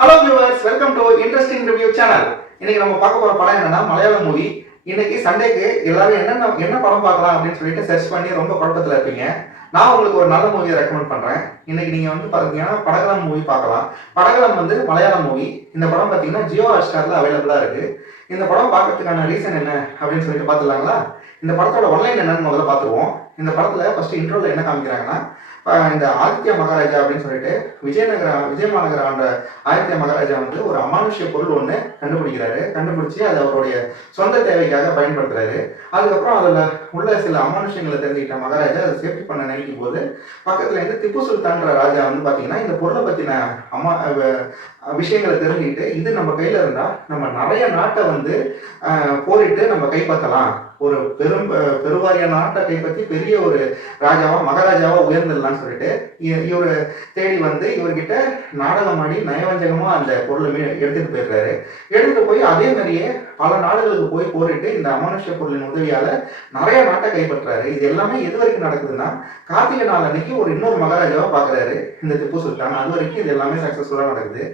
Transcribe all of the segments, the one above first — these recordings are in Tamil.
Hello viewers, welcome to interesting review channel. இன்னைக்கு நம்ம பார்க்க போற படம் என்னன்னா மலையாள மூவி. இன்னைக்கு சண்டேக்கு எல்லாரும் என்ன படம் பார்க்கலாம் அப்படின்னு சொல்லிட்டு சர்ச் பண்ணி ரொம்ப குழப்பத்துல இருப்பீங்க. நான் உங்களுக்கு ஒரு நல்ல மூவியை ரெக்கமெண்ட் பண்றேன். இன்னைக்கு நீங்க வந்து பாத்தீங்கன்னா படகலம் மூவி பார்க்கலாம். படகலம் வந்து மலையாள மூவி. இந்த படம் பாத்தீங்கன்னா ஜியோ ஹாட்ஸ்டார்ல அவைலபிளா இருக்கு. இந்த படம் பார்க்கறதுக்கான ரீசன் என்ன அப்படின்னு சொல்லிட்டு பார்த்துலாங்களா? இந்த படத்தோட ஒன்லைன் என்னன்னு முதல்ல பார்த்துருவோம். இந்த படத்துல ஃபர்ஸ்ட் இன்ட்ரோல என்ன காமிக்கிறாங்கன்னா, இந்த ஆதித்ய மகாராஜா அப்படின்னு சொல்லிட்டு விஜய மாநகர ஆண்ட ஆதித்ய மகாராஜா வந்து ஒரு அமானுஷ்ய பொருள் ஒன்று கண்டுபிடிச்சு அதை அவருடைய சொந்த தேவைக்காக பயன்படுத்துறாரு. அதுக்கப்புறம் அதுல உள்ள சில அமானுஷ்யங்களை தெரிஞ்சுக்கிட்ட மகாராஜா அதை சேஃப்டி பண்ண நினைக்கும் போது பக்கத்துல இருந்து திப்பு சுல்தான்ற ராஜா வந்து பாத்தீங்கன்னா இந்த பொருளை பத்தின விஷயங்களை தெரிஞ்சுக்கிட்டு, இது நம்ம கையில இருந்தா நம்ம நிறைய நாட்டை வந்து போரிட்டு நம்ம கைப்பற்றலாம், ஒரு பெருவாரியான நாட்டை கைப்பற்றி பெரிய ஒரு ராஜாவா மகாராஜாவா உயர்ந்துடலாம்னு சொல்லிட்டு இவரு தேடி வந்து இவர்கிட்ட நாடகம் ஆடி நயவஞ்சகமா அந்த பொருளை எடுத்துட்டு போயிடுறாரு. எடுத்துட்டு போய் அதே மாதிரியே பல நாடுகளுக்கு போய் போரிட்டு இந்த அமானுஷ்ய பொருளின் உதவியால நிறைய நாட்டை கைப்பற்றாரு. இது எல்லாமே எது வரைக்கும் நடக்குதுன்னா, கார்த்திகை நாள் அன்னைக்கு ஒரு இன்னொரு மகாராஜாவை பாக்குறாரு இந்த திப்பு சுல்தான். அது வரைக்கும் இது எல்லாமே சக்சஸ்ஃபுல்லா நடக்குது.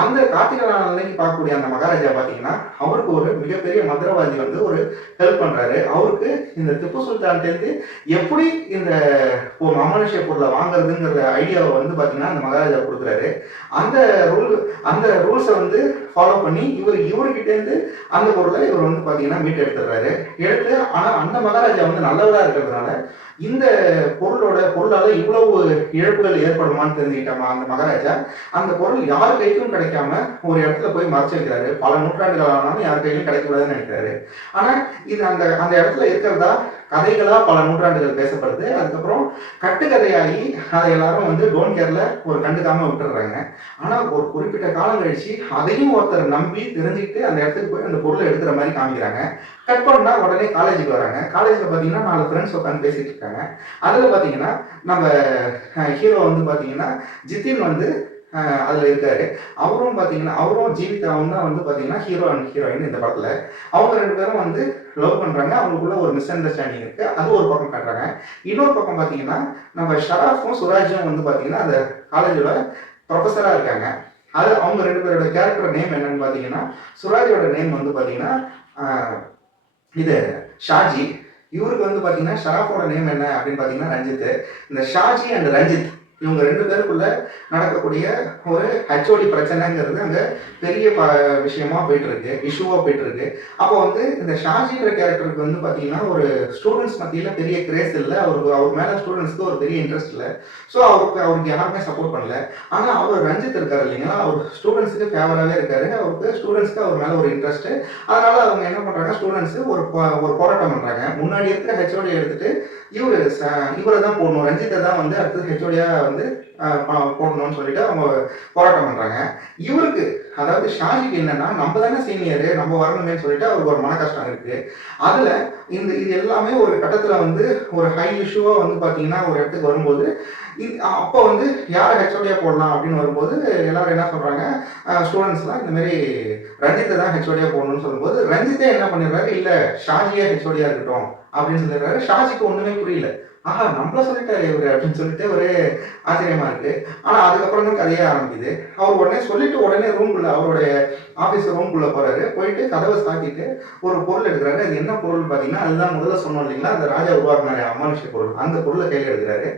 அந்த கார்த்திகை நாள் அன்னைக்கு பார்க்கக்கூடிய அந்த மகாராஜா பாத்தீங்கன்னா அவருக்கு ஒரு மிகப்பெரிய மந்திரவாதி வந்து ஒரு ஹெல்ப் பண்றாரு. அவருக்கு இந்த திப்பு சுல்தான் சேர்ந்து எப்படி இந்த அமானுஷ்ய பொருளை வாங்குறதுங்கிற ஐடியாவை வந்து பாத்தீங்கன்னா அந்த மகாராஜா கொடுக்குறாரு. அந்த ரூல்ஸை வந்து ஃபாலோ பண்ணி இவர்கிட்ட இருந்து அந்த பொருளை இவர் வந்து பாத்தீங்கன்னா மீட் எடுத்துடுறாரு. எடுத்து ஆனா அந்த மகாராஜா வந்து நல்லவரா இருக்கிறதுனால இந்த பொருளால இவ்வளவு இழப்புகள் ஏற்படுமான்னு தெரிஞ்சுக்கிட்டாமா அந்த மகாராஜா அந்த பொருள் யார் கைக்கும் கிடைக்காம ஒரு இடத்துல போய் மறைச்சு வைக்கிறாரு. பல நூற்றாண்டுகள் ஆனாலும் யார் கையிலும் கிடைக்கூடாதுன்னு நினைக்கிறாரு. ஆனா இது அந்த அந்த இடத்துல இருக்கிறதா கதைகளா பல நூற்றாண்டுகள் பேசப்படுது. அதுக்கப்புறம் கட்டுக்கதையாகி அதை எல்லாரும் வந்து டோன் கேர்ல ஒரு கண்டுக்காம விட்டுடுறாங்க. ஆனா ஒரு குறிப்பிட்ட காலம் கழிச்சு அதையும் ஒருத்தர் நம்பி தெரிஞ்சுக்கிட்டு அந்த இடத்துக்கு போய் அந்த பொருளை எடுக்கிற மாதிரி காமிக்கிறாங்க. கட் பண்ணா உடனே காலேஜுக்கு வராங்க. காலேஜ்ல பாத்தீங்கன்னா 4 ஃப்ரெண்ட்ஸ் உட்காந்து பேசிட்டு இருக்காங்க. அதுல பாத்தீங்கன்னா நம்ம ஹீரோ வந்து பாத்தீங்கன்னா ஜித்தின் வந்து அதுல இருக்காரு. அவரும் ஜீவிதாவும் தான் வந்து பாத்தீங்கன்னா ஹீரோ அண்ட் ஹீரோயின் இந்த படத்துல. அவங்க 2 பேரும் வந்து லவ் பண்றாங்க. அவங்களுக்குள்ள ஒரு மிஸ் அண்டர்ஸ்டாண்டிங் இருக்கு. அது ஒரு பக்கம் காட்டுறாங்க. இன்னொரு பக்கம் பாத்தீங்கன்னா நம்ம ஷராஃபும் சுராஜும் வந்து பாத்தீங்கன்னா அந்த காலேஜோட ப்ரொஃபஸரா இருக்காங்க. அது அவங்க 2 பேரோட கேரக்டர் நேம் என்னன்னு பாத்தீங்கன்னா, சுராஜோட நேம் வந்து பாத்தீங்கன்னா இது ஷாஜி. இவருக்கு வந்து பாத்தீங்கன்னா ஷராஃபோட நேம் என்ன அப்படின்னு பாத்தீங்கன்னா ரஞ்சித். இந்த ஷாஜி அண்ட் ரஞ்சித் இவங்க 2 பேருக்குள்ள நடக்கக்கூடிய ஒரு ஹெச்ஓடி பிரச்சனைங்கிறது அங்க பெரிய விஷயமா போயிட்டு இருக்கு, இஷ்யூவா போயிட்டு இருக்கு. அப்போ வந்து இந்த ஷாஜின்ற கேரக்டருக்கு வந்து பாத்தீங்கன்னா ஒரு ஸ்டூடெண்ட்ஸ் மத்தியில பெரிய கிரேஸ் இல்லை. அவர் மேல ஸ்டூடெண்ட்ஸ்க்கு ஒரு பெரிய இன்ட்ரெஸ்ட் இல்லை. ஸோ அவருக்கு யாருமே சப்போர்ட் பண்ணல. ஆனா அவர் ரஞ்சித் இருக்காரு இல்லைங்களா, அவர் ஸ்டூடெண்ட்ஸுக்கு ஃபேவராகவே இருக்காரு. அவருக்கு ஸ்டூடெண்ட்ஸ்க்கு அவர் மேல ஒரு இன்ட்ரெஸ்ட். அதனால அவங்க என்ன பண்றாங்க, ஸ்டூடெண்ட்ஸ் ஒரு போராட்டம் பண்றாங்க. முன்னாடி இருக்கிற ஹெச்ஓடி எடுத்துட்டு இவரை தான் போடணும், ரஞ்சித்தை தான் வந்து அடுத்தது ஹெச்ஓடியா வந்து போடணும்னு சொல்லிட்டு அவங்க போராட்டம் பண்றாங்க. இவருக்கு அதாவது ஷாஜிக்கு என்னன்னா, நம்ம தானே சீனியரு, நம்ம வரணுமே சொல்லிட்டு அவருக்கு ஒரு மன கஷ்டம் இருக்கு. அதுல இது எல்லாமே ஒரு கட்டத்துல வந்து ஒரு ஹை இஷ்யூவா வந்து பாத்தீங்கன்னா ஒரு இடத்துக்கு வரும்போது அப்போ வந்து யாரை ஹெச்ஓடியா போடலாம் அப்படின்னு வரும்போது எல்லாரும் என்ன சொல்றாங்க, ஸ்டூடெண்ட்ஸ்லாம் இந்த மாதிரி ரஞ்சித்தை தான் ஹெச்ஓடியா போடணும்னு சொல்லும்போது ரஞ்சித்தே என்ன பண்ணிடுறாரு, இல்ல ஷாஜியா ஹெச்ஓடியா இருக்கட்டும் அப்படின்னு சொல்லிடுறாரு. ஷாஜிக்கு ஒண்ணுமே புரியல. ஆஹா, நம்மள சொல்லிட்டாரு இவரு அப்படின்னு சொல்லிட்டு ஒரு ஆச்சரியமா இருக்கு. ஆனா அதுக்கப்புறம் தான் கதையே ஆரம்பிக்குது. அவர் உடனே சொல்லிட்டு உடனே ரூம்குள்ள அவருடைய ஆபீஸ் ரூம்குள்ள போறாரு. போயிட்டு கதவை சாத்திட்டு ஒரு பொருள் எடுக்கிறாரு. அது என்ன பொருள் பாத்தீங்கன்னா, அதுதான் முதல்ல சொன்னோம் இல்லைங்களா, அந்த ராஜா உருவாக்குனாரு அமானுஷ்ய பொருள். அந்த பொருளை கையில எடுக்கிறாரு.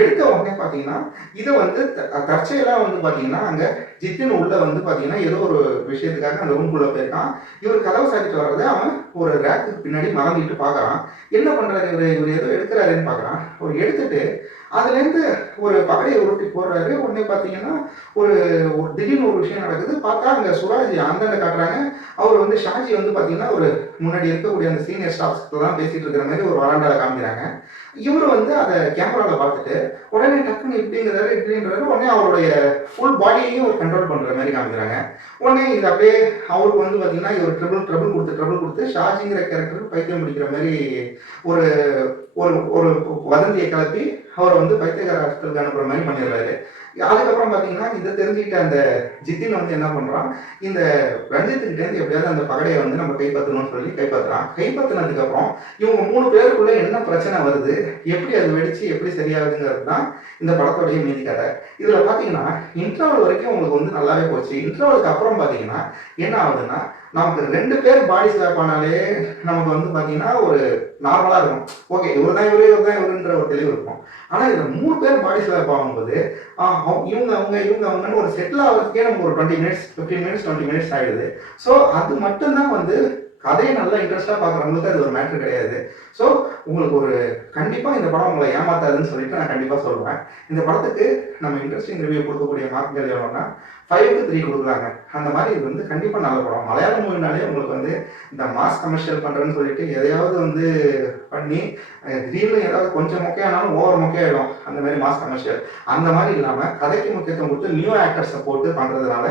எடுத்த உடனே பாத்தீங்கன்னா இதை வந்து தற்செயலா வந்து பாத்தீங்கன்னா அங்க ஜித்தின் உள்ள வந்து பாத்தீங்கன்னா ஏதோ ஒரு விஷயத்துக்காக அந்த ரூம்குள்ள போயிருக்கான். இவர் கதவை சாத்திட்டு வர்றதை அவன் ஒரு ரேக்குக்கு பின்னாடி மறந்துட்டு பாக்குறான். என்ன பண்றாரு இவர் ஏதோ எடுக்கிறாருன்னு பாக்குறான். ஒரு எடுத்துட்டு அதுல இருந்து ஒரு பகடையை உருட்டி போடுறாரு. உடனே பாத்தீங்கன்னா ஒரு திடீர்னு ஒரு விஷயம் நடக்குது. பார்த்தா அங்க சுராஜ் அந்தாண்ட காட்டுறாங்க. அவர் வந்து ஷாஜி வந்து பாத்தீங்கன்னா ஒரு முன்னாடி இருக்கக்கூடிய அந்த சீனியர் ஸ்டாஃப்ஸ் எல்லாம் பேசிட்டு இருக்கிற மாதிரி ஒரு வராண்டால காமிக்கிறாங்க. இவரு வந்து அதை கேமரால பார்த்துட்டு உடனே டக்குன்னு இப்படின்றாரு. உடனே அவருடைய ஃபுல் பாடியையும் ஒரு கண்ட்ரோல் பண்ற மாதிரி காமிக்கிறாங்க. உடனே இது அப்படியே அவருக்கு வந்து பாத்தீங்கன்னா இவர் ட்ரிபிள் கொடுத்து ஷாஜிங்கிற கேரக்டருக்கு பைத்தியம் பிடிக்கிற மாதிரி ஒரு ஒரு ஒரு வதந்தியை கிளப்பி அவரை வந்து பைத்தியகார ஹாஸ்பிட்டலுக்கு அனுப்புற மாதிரி பண்ணிடுறாரு. அதுக்கப்புறம் பார்த்தீங்கன்னா, இத தெரிஞ்சுக்கிட்ட அந்த ஜித்தின் வந்து என்ன பண்றான், இந்த ரஞ்சித்துக்கிட்டேருந்து எப்படியாவது அந்த பகடைய வந்து நம்ம கைப்பற்றணும்னு சொல்லி கைப்பற்றுறான். கைப்பற்றினதுக்கப்புறம் இவங்க 3 பேருக்குள்ள என்ன பிரச்சனை வருது, எப்படி அது வெடிச்சு எப்படி சரியாகுதுங்கிறது தான் இந்த படத்தோடைய மீதி கதை. இதுல பார்த்தீங்கன்னா, இன்டர்வல் வரைக்கும் உங்களுக்கு வந்து நல்லாவே போச்சு. இன்டர்வலுக்கு அப்புறம் பார்த்தீங்கன்னா, என்ன ஆகுதுன்னா, நமக்கு 2 பேர் பாடி ஸ்வாப் ஆனாலே நமக்கு வந்து பார்த்தீங்கன்னா, ஒரு நார்மலா இருக்கும். ஓகே, இவரு தான் இவரு, இவரு தான் இவருன்ற ஒரு தெளிவு இருக்கும். ஆனா இதுல 3 பேர் பாடி ஸ்வாப் ஆகும்போது, இவங்க அவங்க, இவங்க அவங்கன்னு ஒரு செட்டில் ஆகுறதுக்கே நமக்கு ஒரு 20 மினிட்ஸ், 15 மினிட்ஸ், 20 மினிட்ஸ் ஆயிடுது. ஸோ அது மட்டும் தான் வந்து கதையை நல்லா இன்ட்ரெஸ்டா பார்க்குறவங்களுக்கு அது ஒரு மேட்டர் கிடையாது. ஸோ உங்களுக்கு ஒரு கண்டிப்பா இந்த படம் உங்களை ஏமாத்தாதுன்னு சொல்லிட்டு நான் கண்டிப்பா சொல்லுவேன். இந்த படத்துக்கு நம்ம இன்ட்ரெஸ்டிங் ரிவ்யூ கொடுக்கக்கூடிய மார்க்குகள் எவ்வளோன்னா 5க்கு 3 கொடுக்குறாங்க. அந்த மாதிரி இது வந்து கண்டிப்பா நல்ல படம். மலையாள மூவினாலே உங்களுக்கு வந்து இந்த மாஸ் கமர்ஷியல் பண்றேன்னு சொல்லிட்டு எதையாவது வந்து பண்ணி திடீர்னு ஏதாவது கொஞ்சம் மொக்கையானாலும் ஓவர் மொக்கையாயிடும். அந்த மாதிரி மாஸ் கமர்ஷியல். அந்த மாதிரி இல்லாம கதைக்கு முக்கியத்துவம் கொடுத்து நியூ ஆக்டர்ஸை போட்டு பண்றதுனால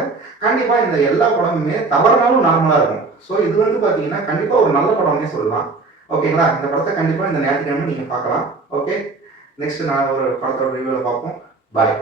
கண்டிப்பா இந்த எல்லா படமுமே தவறுனாலும் நார்மலா இருக்கும். ஸோ இது வந்து பார்த்தீங்கன்னா கண்டிப்பா ஒரு நல்ல படம்னே சொல்லலாம். ஓகேங்களா? இந்த படத்தை கண்டிப்பா இந்த ஞாயிற்றுக்கிழமை நீங்க பார்க்கலாம். ஓகே, நெக்ஸ்ட் நான் ஒரு படத்தோட ரிவ்யூல பார்ப்போம். பாய்.